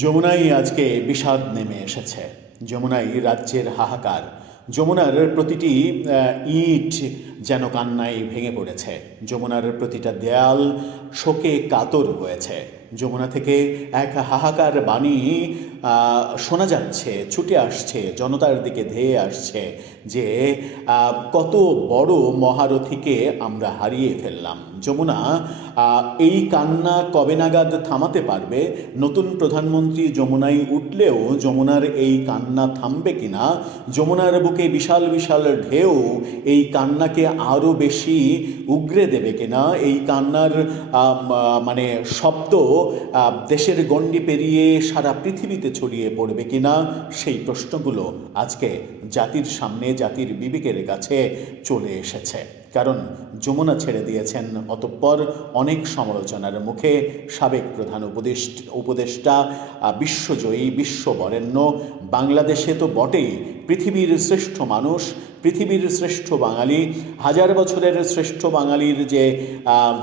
যমুনায় আজকে বিষাদ নেমে এসেছে। যমুনায় রাজ্যের হাহাকার। যমুনার প্রতিটি ইট যেন কান্নায় ভেঙে পড়েছে। যমুনার প্রতিটা দেয়াল শোকে কাতর হয়েছে। যমুনা থেকে এক হাহাকার বাণী শোনা যাচ্ছে, ছুটে আসছে, জনতার দিকে ধেয়ে আসছে যে কত বড় মহারথীকে আমরা হারিয়ে ফেললাম। যমুনা এই কান্না কবে নাগাদ থামাতে পারবে? নতুন প্রধানমন্ত্রী যমুনায় উঠলেও যমুনার এই কান্না থামবে কিনা? যমুনার বুকে বিশাল বিশাল ঢেউ এই কান্নাকে আরও বেশি উগরে দেবে কিনা? এই কান্নার মানে শব্দ দেশের গণ্ডি পেরিয়ে সারা পৃথিবীতে ছড়িয়ে পড়বে কিনা? সেই প্রশ্নগুলো আজকে জাতির সামনে, জাতির বিবেকের কাছে চলে এসেছে। কারণ যমুনা ছেড়ে দিয়েছেন অতঃপর অনেক সমালোচনার মুখে সাবেক প্রধান উপদেষ্টা, বিশ্বজয়ী, বিশ্ববরেণ্য, বাংলাদেশে তো বটেই পৃথিবীর শ্রেষ্ঠ মানুষ, পৃথিবীর শ্রেষ্ঠ বাঙালি, হাজার বছরের শ্রেষ্ঠ বাঙালির যে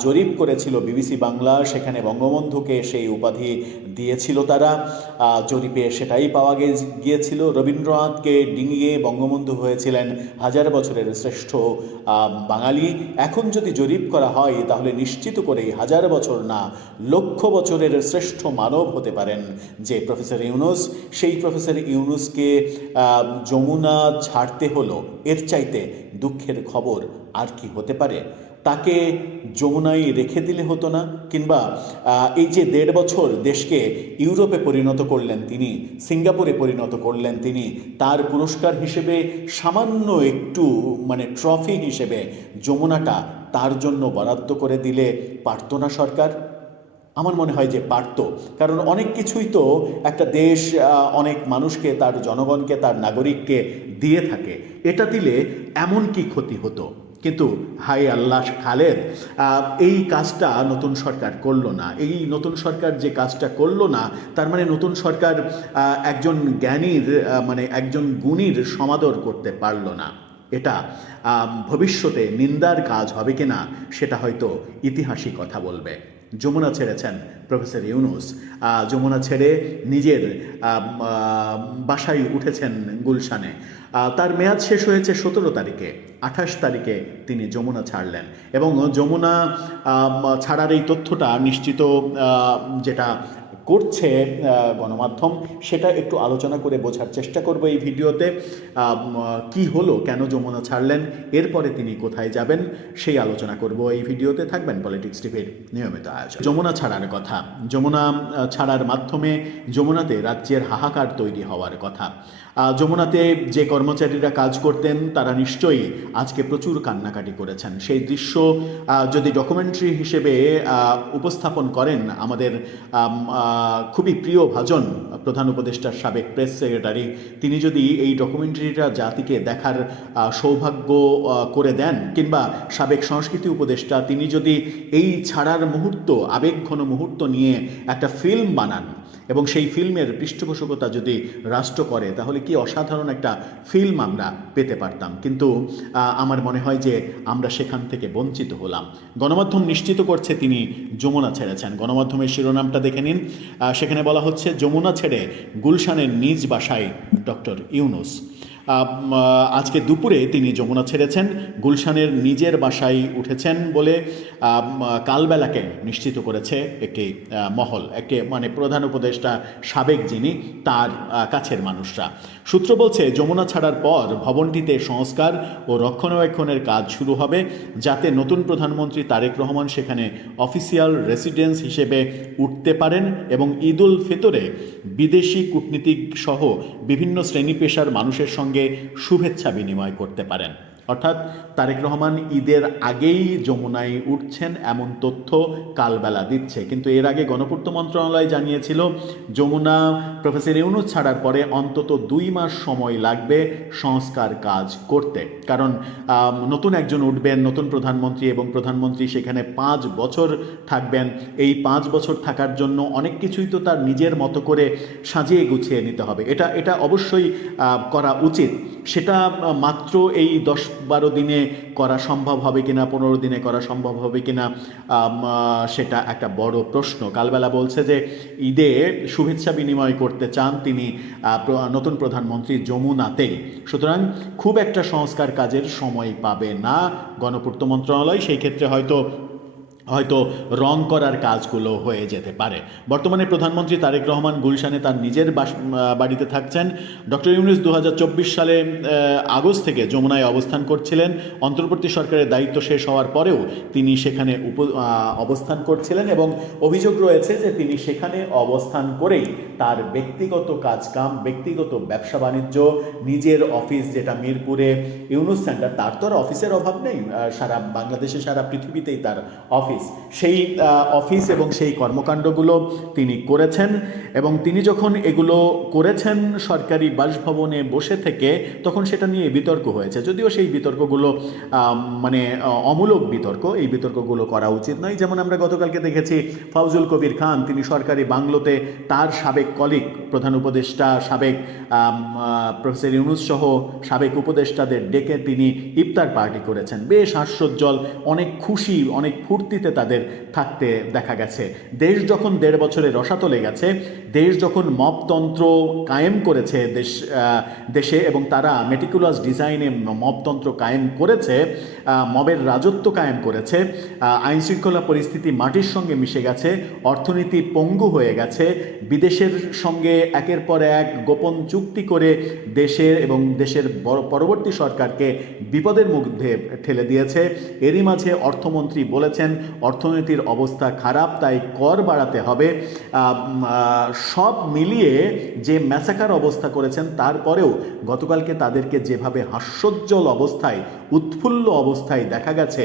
জরিপ করেছিল বিবিসি বাংলা, সেখানে বঙ্গবন্ধুকে সেই উপাধি দিয়েছিল তারা। জরিপে সেটাই পাওয়া গিয়েছিল। রবীন্দ্রনাথকে ডিঙিয়ে বঙ্গবন্ধু হয়েছিলেন হাজার বছরের শ্রেষ্ঠ বাঙালি। এখন যদি জরিপ করা হয় তাহলে নিশ্চিত করেই হাজার বছর না, লক্ষ বছরের শ্রেষ্ঠ মানব হতে পারেন যে প্রফেসর ইউনূস। সেই প্রফেসর ইউনূসকে যমুনা ছাড়তে হলো, এর চাইতে দুঃখের খবর আর কি হতে পারে? তাকে যমুনায় রেখে দিলে হতো না? কিংবা এই যে 1.5 বছর দেশকে ইউরোপে পরিণত করলেন তিনি, সিঙ্গাপুরে পরিণত করলেন তিনি, তার পুরস্কার হিসেবে সামান্য একটু ট্রফি হিসেবে যমুনাটা তার জন্য বরাদ্দ করে দিলে পারত না সরকার? আমার মনে হয় যে পারত। কারণ অনেক কিছুই তো একটা দেশ অনেক মানুষকে, তার জনগণকে, তার নাগরিককে দিয়ে থাকে। এটা দিলে এমন কি ক্ষতি হতো? কিন্তু হায় আল্লাহ খালেদ, এই কাজটা নতুন সরকার করলো না। এই নতুন সরকার যে কাজটা করলো না, তার মানে নতুন সরকার একজন জ্ঞানীর, একজন গুণীর সমাদর করতে পারলো না। এটা ভবিষ্যতে নিন্দার কাজ হবে কিনা সেটা হয়তো ইতিহাসই কথা বলবে। যমুনা ছেড়েছেন প্রফেসর ইউনূস, যমুনা ছেড়ে নিজের বাসায় উঠেছেন গুলশানে। তার মেয়াদ শেষ হয়েছে 17 তারিখে। 28 তারিখে তিনি যমুনা ছাড়লেন এবং যমুনা ছাড়ার এই তথ্যটা নিশ্চিত যেটা করছে গণমাধ্যম, সেটা একটু আলোচনা করে বোঝার চেষ্টা করব এই ভিডিওতে। কি হলো, কেন যমুনা ছাড়লেন, এরপরে তিনি কোথায় যাবেন, সেই আলোচনা করব এই ভিডিওতে। থাকবেন পলিটিক্স টিভির নিয়মিত আয়োজন। যমুনা ছাড়ার কথা, যমুনা ছাড়ার মাধ্যমে যমুনাতে রাজ্যের হাহাকার তৈরি হওয়ার কথা। যমুনাতে যে কর্মচারীরা কাজ করতেন তারা নিশ্চয়ই আজকে প্রচুর কান্নাকাটি করেছেন। সেই দৃশ্য যদি ডকুমেন্টারি হিসেবে উপস্থাপন করেন আমাদের খুবই প্রিয় ভাজন প্রধান উপদেষ্টার সাবেক প্রেস সেক্রেটারি, তিনি যদি এই ডকুমেন্টারিটা জাতিকে দেখার সৌভাগ্য করে দেন, কিংবা সাবেক সংস্কৃতি উপদেষ্টা তিনি যদি এই ছাড়ার মুহূর্ত, আবেগঘন মুহূর্ত নিয়ে একটা ফিল্ম বানান এবং সেই ফিল্মের পৃষ্ঠপোষকতা যদি রাষ্ট্র করে, তাহলে কি অসাধারণ একটা ফিল্ম আমরা পেতে পারতাম। কিন্তু আমার মনে হয় যে আমরা সেখান থেকে বঞ্চিত হলাম। গণমাধ্যম নিশ্চিত করছে তিনি যমুনা ছেড়েছেন। গণমাধ্যমের শিরোনামটা দেখে নিন। সেখানে বলা হচ্ছে, যমুনা ছেড়ে গুলশানের নিজ বাসায় ডক্টর ইউনূস। আজকে দুপুরে তিনি যমুনা ছেড়েছেন, গুলশানের নিজের বাসায় উঠেছেন বলে কালবেলাকে নিশ্চিত করেছে একটি মহল, একটি প্রধান উপদেষ্টা সাবেক যিনি, তার কাছের মানুষরা। সূত্র বলছে, যমুনা ছাড়ার পর ভবনটিতে সংস্কার ও রক্ষণাবেক্ষণের কাজ শুরু হবে, যাতে নতুন প্রধানমন্ত্রী তারেক রহমান সেখানে অফিসিয়াল রেসিডেন্স হিসেবে উঠতে পারেন এবং ঈদ উল ফিতরে বিদেশি কূটনীতিক সহ বিভিন্ন শ্রেণী পেশার মানুষের সঙ্গে শুভেচ্ছা বিনিময় করতে পারেন। অর্থাৎ তারেক রহমান ঈদের আগেই যমুনায় উঠছেন এমন তথ্য কালবেলা দিচ্ছে। কিন্তু এর আগে গণপূর্ত মন্ত্রণালয় জানিয়েছিল যমুনা প্রফেসর ইউনূস ছাড়ার পরে অন্তত 2 মাস সময় লাগবে সংস্কার কাজ করতে। কারণ নতুন একজন উঠবেন, নতুন প্রধানমন্ত্রী, এবং প্রধানমন্ত্রী সেখানে 5 বছর থাকবেন। এই 5 বছর থাকার জন্য অনেক কিছুই তো তার নিজের মতো করে সাজিয়ে গুছিয়ে নিতে হবে। এটা অবশ্যই করা উচিত। সেটা মাত্র এই 10 10-12 দিনে করা সম্ভব হবে কিনা, 15 দিনে করা সম্ভব হবে কিনা, সেটা একটা বড় প্রশ্ন। কালবেলা বলছে যে ঈদে শুভেচ্ছা বিনিময় করতে চান তিনি নতুন প্রধানমন্ত্রী যমুনাতে। সুতরাং খুব একটা সংস্কার কাজের সময় পাবে না গণপূর্ত মন্ত্রণালয়। সেই ক্ষেত্রে হয়তো রং করার কাজগুলো হয়ে যেতে পারে। বর্তমানে প্রধানমন্ত্রী তারেক রহমান গুলশানে তার নিজের বাড়িতে থাকছেন। ডক্টর ইউনূস 2024 সালে আগস্ট থেকে যমুনায় অবস্থান করছিলেন। অন্তর্বর্তী সরকারের দায়িত্ব শেষ হওয়ার পরেও তিনি সেখানে অবস্থান করছিলেন এবং অভিযোগ রয়েছে যে তিনি সেখানে অবস্থান করেই তার ব্যক্তিগত কাজকাম, ব্যক্তিগত ব্যবসা বাণিজ্য, নিজের অফিস যেটা মিরপুরে ইউনূস সেন্টার, তার তো আর অফিসের অভাব নেই, সারা বাংলাদেশে সারা পৃথিবীতেই তার অফিস, সেই অফিস এবং সেই কর্মকাণ্ডগুলো তিনি করেছেন। এবং তিনি যখন এগুলো করেছেন সরকারি বাসভবনে বসে থেকে, তখন সেটা নিয়ে বিতর্ক হয়েছে। যদিও সেই বিতর্কগুলো মানে অমূলক বিতর্ক, এই বিতর্কগুলো করা উচিত নয়। যেমন আমরা গতকালকে দেখেছি ফাউজুল কবির খান, তিনি সরকারি বাংলোতে তার সাবেক কলিগ, প্রধান উপদেষ্টা সাবেক প্রফেসর ইউনূস সহ সাবেক উপদেষ্টাদের ডেকে তিনি ইফতার পার্টি করেছেন। বেশ হাস্যোজ্জ্বল, অনেক খুশি, অনেক ফুর্তিতে তাদের থাকতে দেখা গেছে। দেশ যখন 1.5 বছরে রসাতলে গেছে, দেশ যখন মপতন্ত্র কায়েম করেছে দেশে এবং তারা মেটিকুলাস ডিজাইনে মপতন্ত্র কায়েম করেছে, মবের রাজত্ব কায়েম করেছে, আইনশৃঙ্খলা পরিস্থিতি মাটির সঙ্গে মিশে গেছে, অর্থনীতি পঙ্গু হয়ে গেছে, বিদেশের সঙ্গে একের পর এক গোপন চুক্তি করে দেশের এবং দেশের পরবর্তী সরকারকে বিপদের মধ্যে ঠেলে দিয়েছে। এরই মাঝে অর্থমন্ত্রী বলেছেন অর্থনীতির অবস্থা খারাপ, তাই কর বাড়াতে হবে। সব মিলিয়ে যে ম্যাসাকার অবস্থা করেছেন, তারপরেও গতকালকে তাদেরকে যেভাবে হাস্যোজ্জ্বল অবস্থায়, উৎফুল্ল অবস্থায় দেখা গেছে,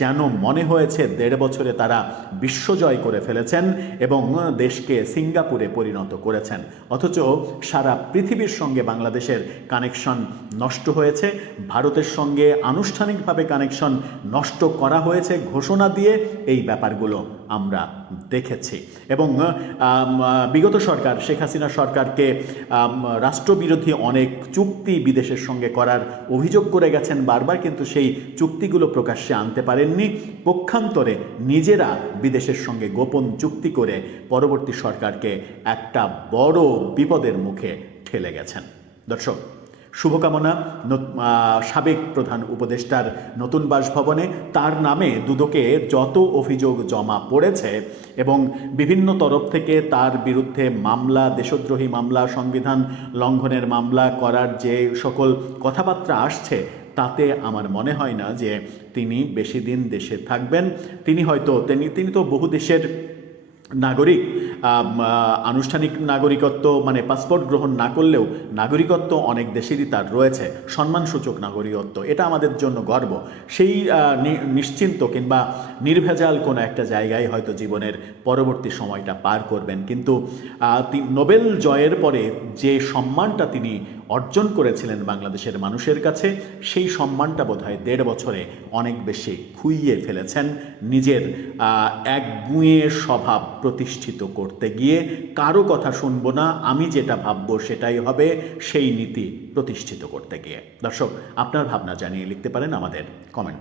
যেন মনে হয়েছে 1.5 বছরে তারা বিশ্বজয় করে ফেলেছেন এবং দেশকে সিঙ্গাপুরে পরিণত করেছেন। অথচ সারা পৃথিবীর সঙ্গে বাংলাদেশের কানেকশন নষ্ট হয়েছে, ভারতের সঙ্গে আনুষ্ঠানিকভাবে কানেকশন নষ্ট করা হয়েছে ঘোষণা দিয়ে। এই ব্যাপারগুলো আমরা দেখেছি এবং বিগত সরকার শেখ হাসিনা সরকারকে রাষ্ট্রবিরোধী অনেক চুক্তি বিদেশের সঙ্গে করার অভিযোগ করে গেছেন বারবার, কিন্তু সেই চুক্তিগুলো প্রকাশ্যে আনতে পারেননি। পক্ষান্তরে নিজেরা বিদেশের সঙ্গে গোপন চুক্তি করে পরবর্তী সরকারকে একটা বড় বিপদের মুখে ঠেলে গেছেন। দর্শক, শুভকামনা সাবেক প্রধান উপদেষ্টার নতুন বাসভবনে। তার নামে দুদকে যত অভিযোগ জমা পড়েছে এবং বিভিন্ন তরফ থেকে তার বিরুদ্ধে মামলা, দেশদ্রোহী মামলা, সংবিধান লঙ্ঘনের মামলা করার যে সকল কথাবার্তা আসছে, তাতে আমার মনে হয় না যে তিনি বেশি দিন দেশে থাকবেন। তিনি তো বহু দেশের নাগরিক, আনুষ্ঠানিক নাগরিকত্ব মানে পাসপোর্ট গ্রহণ না করলেও নাগরিকত্ব অনেক দেশেরই তার রয়েছে, সম্মানসূচক নাগরিকত্ব। এটা আমাদের জন্য গর্ব। সেই নিশ্চিন্ত কিংবা নির্ভেজাল কোনো একটা জায়গায় হয়তো জীবনের পরবর্তী সময়টা পার করবেন। কিন্তু নোবেল জয়ের পরে যে সম্মানটা তিনি অর্জন করেছিলেন বাংলাদেশের মানুষের কাছে, সেই সম্মানটা বোধহয় 1.5 বছরে অনেক বেশি খুইয়ে ফেলেছেন নিজের একগুঁয়ে স্বভাব প্রতিষ্ঠিত করতে গিয়ে। কারো কথা শুনবো না, আমি যেটা ভাববো সেটাই হবে, সেই নীতি প্রতিষ্ঠিত করতে গিয়ে। দর্শক, আপনার ভাবনা জানিয়ে লিখতে পারেন আমাদের কমেন্ট।